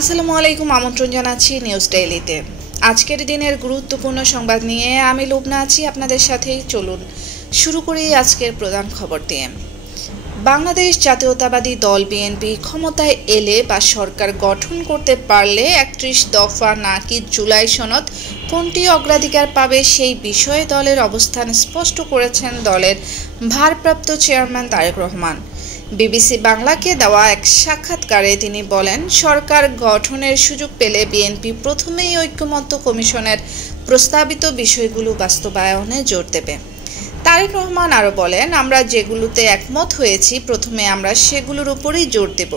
আসসালামু আলাইকুম। আমন্ত্রণ জানাচ্ছি নিউজ ডেইলিতে। আজকের দিনের গুরুত্বপূর্ণ সংবাদ নিয়ে আমি লুবনা আছি আপনাদের সাথেই। চলুন শুরু করি আজকের প্রধান খবর দিয়ে। বাংলাদেশ জাতীয়তাবাদী দল বিএনপি ক্ষমতায় এলে বা সরকার গঠন করতে পারলে ৩১ দফা নাকি জুলাই সনদ কোনটি অগ্রাধিকার পাবে সেই বিষয়ে দলের অবস্থান স্পষ্ট করেছেন দলের ভারপ্রাপ্ত চেয়ারম্যান তারেক রহমান। বিবিসি বাংলাকে দেওয়া এক সাক্ষাৎকারে তিনি বলেন, সরকার গঠনের সুযোগ পেলে বিএনপি প্রথমেই ঐকমত্য কমিশনের প্রস্তাবিত বিষয়গুলো বাস্তবায়নে জোর দেবে। তারেক রহমান আরও বলেন, আমরা যেগুলোতে একমত হয়েছি প্রথমে আমরা সেগুলোর উপরই জোর দেব,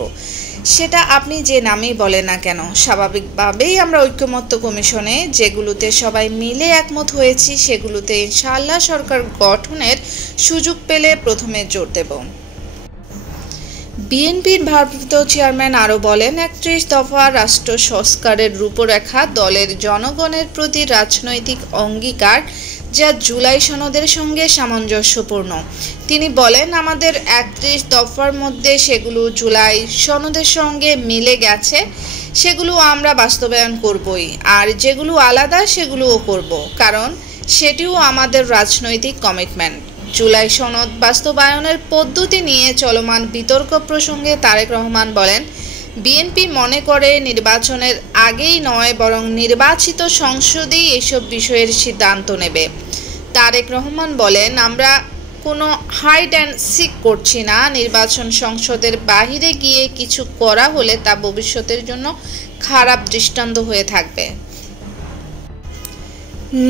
সেটা আপনি যে নামেই বলেন না কেন। স্বাভাবিকভাবেই আমরা ঐকমত্য কমিশনে যেগুলোতে সবাই মিলে একমত হয়েছি সেগুলোতে ইনশাআল্লাহ সরকার গঠনের সুযোগ পেলে প্রথমে জোর দেব। বিএনপির ভারপ্রাপ্ত চেয়ারম্যান আরও বলেন, ৩১ দফা রাষ্ট্র সংস্কারের রূপরেখা দলের জনগণের প্রতি রাজনৈতিক অঙ্গীকার, যা জুলাই সনদের সঙ্গে সামঞ্জস্যপূর্ণ। তিনি বলেন, আমাদের ৩১ দফার মধ্যে সেগুলো জুলাই সনদের সঙ্গে মিলে গেছে, সেগুলো আমরা বাস্তবায়ন করবই, আর যেগুলো আলাদা সেগুলোও করব, কারণ সেটিও আমাদের রাজনৈতিক কমিটমেন্ট। জুলাই সনদ বাস্তবায়নের পদ্ধতি নিয়ে চলমান বিতর্ক প্রসঙ্গে তারেক রহমান বলেন, বিএনপি মনে করে নির্বাচনের আগেই নয় বরং নির্বাচিত সংসদেই এসব বিষয়ের সিদ্ধান্ত নেবে। তারেক রহমান বলেন, আমরা কোনো হাইড অ্যান্ড সিক করছি না। নির্বাচন সংসদের বাহিরে গিয়ে কিছু করা হলে তা ভবিষ্যতের জন্য খারাপ দৃষ্টান্ত হয়ে থাকবে।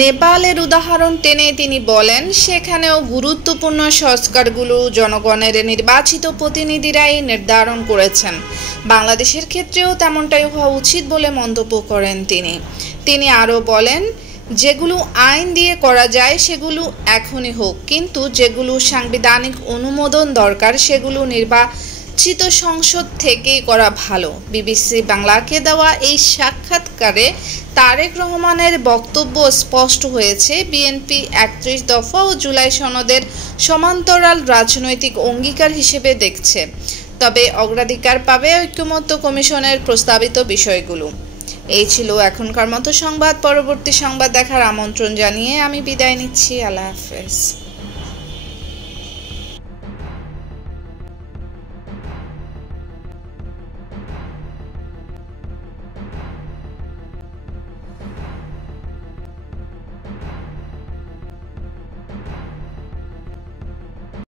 নেপালের উদাহরণ টেনে তিনি বলেন, সেখানেও গুরুত্বপূর্ণ সংস্কারগুলো জনগণের নির্বাচিত প্রতিনিধিরাই নির্ধারণ করেছেন। বাংলাদেশের ক্ষেত্রেও তেমনটাই হওয়া উচিত বলে মন্তব্য করেন তিনি আরও বলেন, যেগুলো আইন দিয়ে করা যায় সেগুলো এখনই হোক, কিন্তু যেগুলো সাংবিধানিক অনুমোদন দরকার সেগুলো নির্বাচিত সংসদ থেকেই করা ভালো। বিবিসি বাংলাকে দেওয়া এই সাক্ষাৎকারে তারেক রহমানের বক্তব্য স্পষ্ট হয়েছে, বিএনপি ৩১ দফা ও জুলাই সনদের সমান্তরাল রাজনৈতিক অঙ্গীকার হিসেবে দেখছে, তবে অগ্রাধিকার পাবে ঐকমত্য কমিশনের প্রস্তাবিত বিষয়গুলো। এই ছিল এখনকার মতো সংবাদ। পরবর্তী সংবাদ দেখার আমন্ত্রণ জানিয়ে আমি বিদায় নিচ্ছি। আল্লাহ হাফেজ।